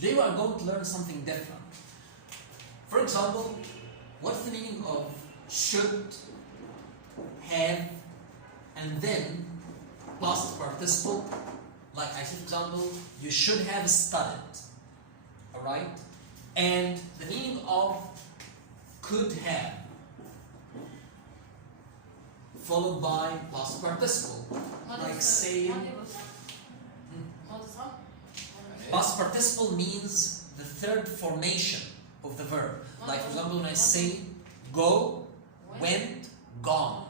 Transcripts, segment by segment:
Today we are going to learn something different. For example, what's the meaning of should, have, and then past participle? Like I said, for example, you should have studied. Alright? And the meaning of could have, followed by past participle. Like saying, past participle means the third formation of the verb. Like for example, when I say go, went, gone.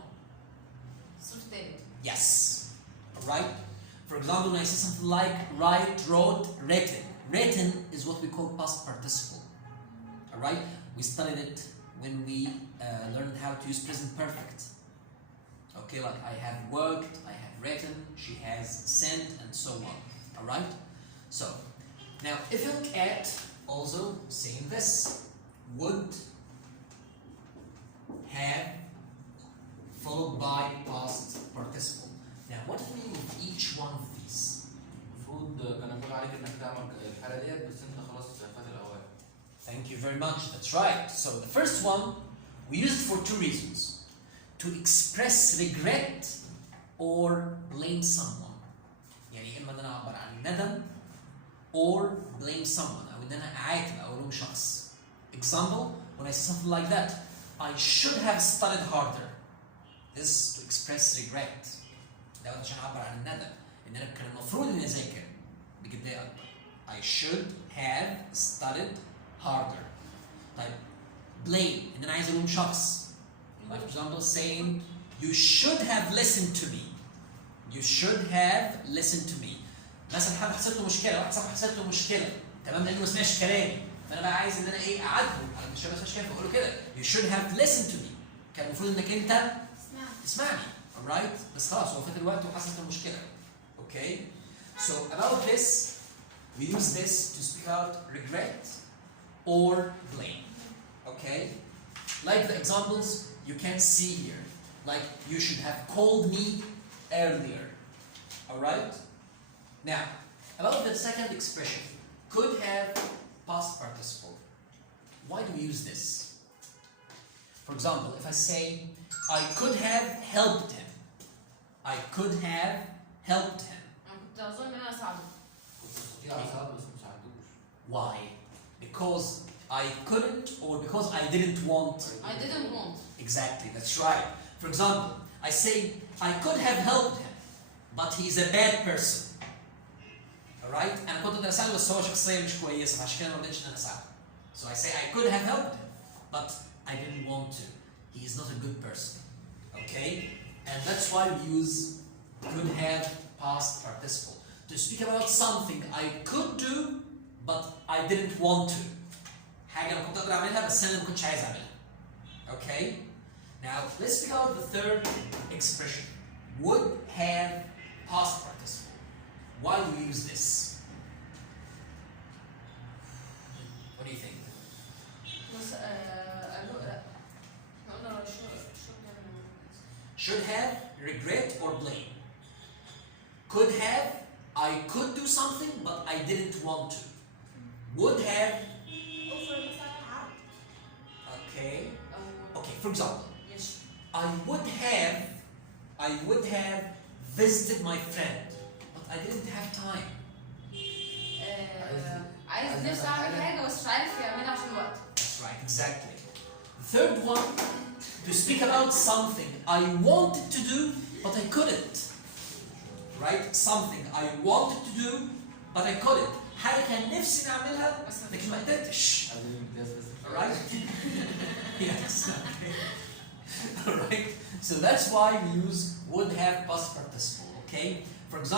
Yes. Alright? For example, when I say something like write, wrote, written. Written is what we call past participle. Alright? We studied it when we learned how to use present perfect. Okay, like I have worked, I have written, she has sent, and so on. Alright? So, now if you look at also saying this, would, have, followed by past participle. Now, what is the meaning of each one of these? المفروض كان اقول عليك انك تعمل الحاله ديت بس انت خلاص فات الاوان. Thank you very much. That's right. So the first one, we use it for two reasons: to express regret or blame someone. يعني إما إن أنا أعبر عن ندم or blame someone أو إن أنا أعاتب أو ألوم شخص. Example, when I say something like that, I should have studied harder. This is to express regret. ده عشان أعبر عن الندم. إن أنا كان المفروض إني أذاكر بجدية أكبر. I should have studied harder. طيب blame إن أنا عايز ألوم شخص. Like for example, saying you should have listened to me. You should have listened to me. مثلا حد حصلت له مشكلة، واحد صاحبي حصلت له مشكلة، تمام؟ لأنه ما سمعش كلامي، فأنا بقى عايز إن أنا إيه أعاتبه على مش ما سمعش كلامي، فأقول له كده you should have listened to me. كان المفروض إنك أنت تسمعني. Alright؟ بس خلاص هو فات الوقت وحصلت المشكلة. Okay? So about this, we use this to speak out regret or blame. Okay? Like the examples you can see here. Like you should have called me earlier. Alright? Now, about the second expression, could have past participle. Why do we use this? For example, if I say, I could have helped him. I could have helped him. Why? Because I couldn't or because I didn't want? I didn't want. Exactly, that's right. For example, I say, I could have helped him, but he's a bad person. Alright? أنا كنت بدي أساعده بس هو شخصية مش كويسة فعشان كده ما رضيتش إن أنا أساعده. So I say I could have helped him, but I didn't want to. He is not a good person. Okay? And that's why we use could have past participle. To speak about something I could do, but I didn't want to. حاجة أنا كنت أقدر أعملها بس أنا ما كنتش عايز أعملها. Okay? Now let's speak about the third expression. Would have past participle. Why do we use this? What do you think? Should have, regret or blame. Could have, I could do something but I didn't want to. Would have. Okay. Okay, for example. Yes. I would have visited my friend, but I didn't have time. عايز نفسي اعمل حاجه بس مش عارف يعملها عشان الوقت. That's right, exactly. The third one, to speak about something I wanted to do, but I couldn't. Right? Something I wanted to do, but I couldn't. حاجة كان نفسي نعملها لكن ما قدرتش. Alright? Yes. Okay. Alright? So that's why we use would have past participle. Okay? For example,